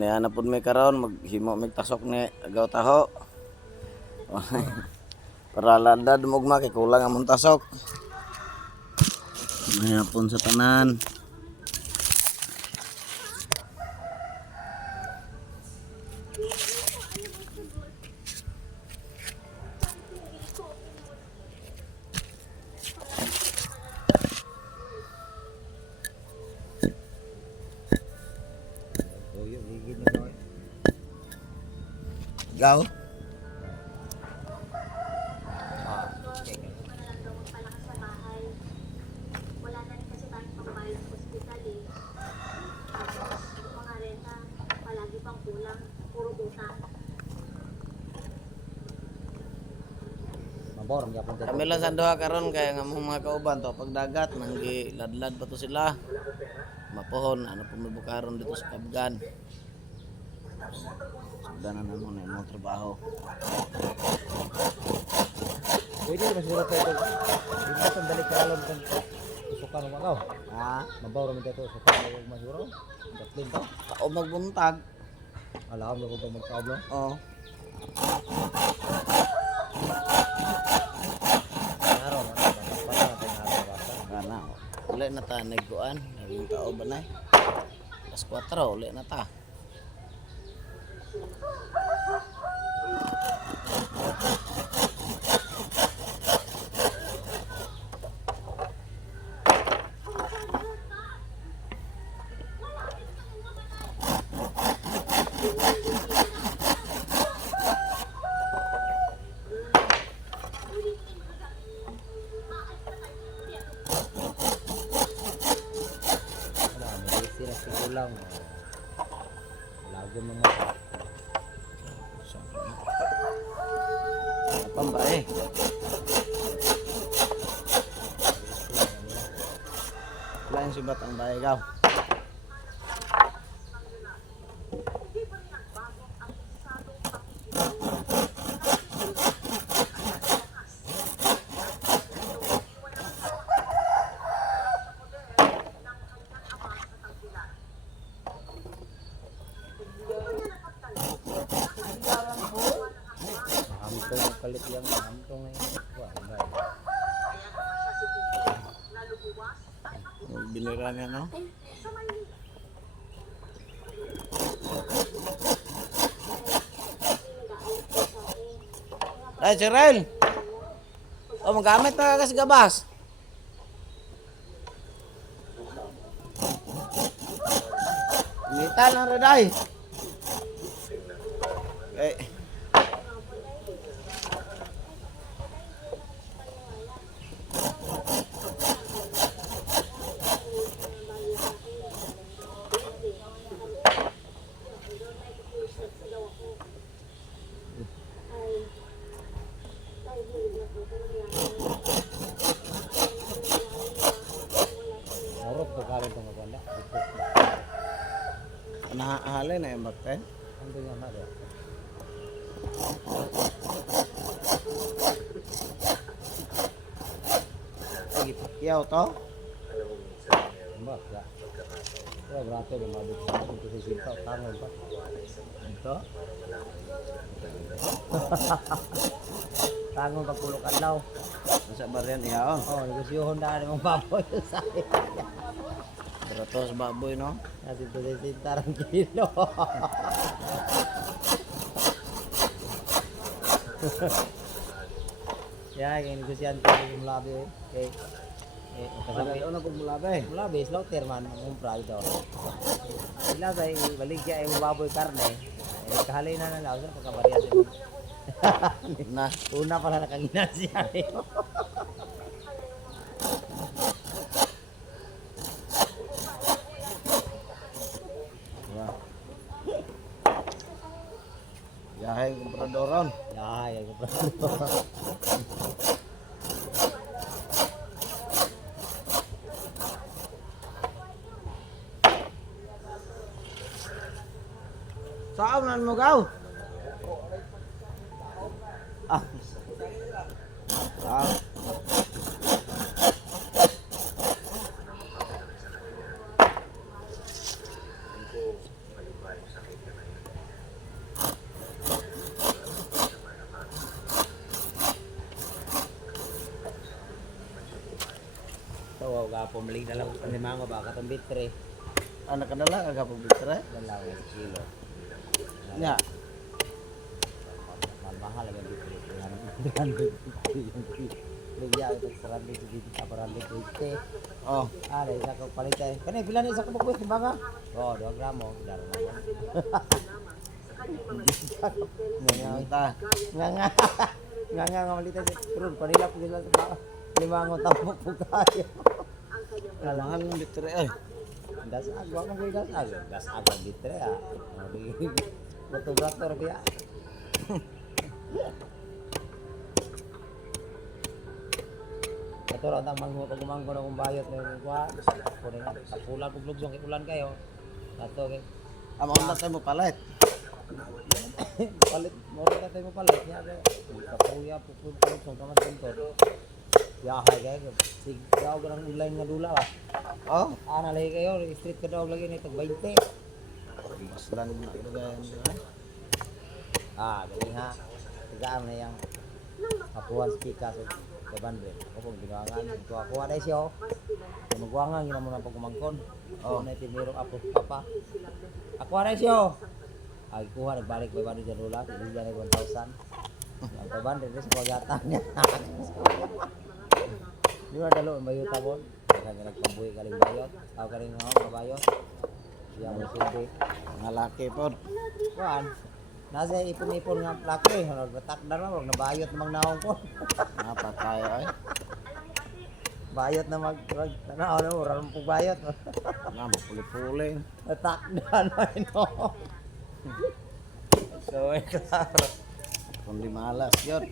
Niya na pud may karon maghimo mig tasok ni agaw taho. Para ladad mugma kay kulang among tasok. Mayapon sa tanan. Gaw. Kami lang sa duha karon kaya nga mga kauban to pag dagat nanggi ladlad pa to sila. Mapohon ano pa may bukaron dito sa Kabgan. Sugdanan na mo na imong trabaho. Pwede ba siguro tayo ito? Hindi na itong balik kalon kung usukan mo ako. Ha? Mabawro mo dito usukan mo kung masuro. Daplin to. Kaob magbuntag. Alam mo kung magkaob no? Oh. Araw na. Para natin araw-araw. Kana. Uli na ta nagkuan, naging kaob na. Alas 4 uli na ta. Kulang. Lago mga Pambae. Lain si batang bae gaw. hamtong kalit yang hamtong na yun. Biliran niya no. Ay, Cheryl. Oh, magamit na kasi gabas. Mitan ang reday. Eh. Orok to karon tong panda. Nahalay na yung bakte. Ano nga na do? Lagi pakyaw to. Mbak ya. Wala brato na mabot sa akin kasi sinta tangon pa. Ito. Tangon pag pulok adlaw. Masa barian ihaon. Oh, negosyohon na mong baboy sa akin. Beratos baboy no. Kasi ito sa sintarang kilo. Ya, kaya negosyan ko yung labi. Okay. Kasabay na pag mulabe. Mulabi, slaughter man ang umpra ito. Sila sa baligya ay baboy karne. Kahalay na lang sa pagkabarya sa Na. una pala nakaginan siya. Yahay kompradoron. Ya, ko Saan nan mo gaw? Ah. Ah. Oo, gapo mali na lang limango ba katong bitre. Anak kadala aga po bitre. Dalaw na kilo. Nya, Mahal ang bitre. 350 yung kilo. Ligya ito sa randi dito sa parandi ko. oh, Ada isa ko palitay. Kani pila ni isa ka bukwit mga? Oh, 2 gramo, daro na. ngita. Nga nga malita si Trun, panila po sila sa baka. Limango tampok po kayo. Kailangan bitre ay. Dasag, wag mo koy dasag. Dasag ang bitre ah. Betul-betul dia. Ito raw ang mangho pag umangko na kung bayot na yung kuha. Kunin na, tapulan kung lugsong ulan kayo. Ato kay Amo na tayo mo palit. palit, moro na tayo palit niya kay. Kapuya pupun lugsong kamas buntot. Yahay kayo. Sig daw ganang online nga dula ah. Oh, Ana lagi kayo, street ka daw lagi nito 20. mas lang na dagayan ay. Ah, gani ha. Tigaan na yang kapuan speaker so kabandre. Ako pong ginawangan. Ito ako ada siya. Magwangan gina mo na pag kumangkon. Oh, na tiniro apo papa. Ako ada siya. Ay kuha nagbalik ba ba dyan lula, hindi na 1,000. Ang kabandre sa pagatan niya. Di ba dalo ang bayot tabon? Kaya nagpambuhi kaling bayot. Ako kaling bayot. Siya mo silbi. Mga laki pod. Kuan. Nasa ipon-ipon nga laki, batak na wag nabayot namang naong ko. Apa tayo ay. Bayot na tanaw na ora mo bayot. Na mapuli-puli. Batak na no. So, klaro. Kundi malas yun.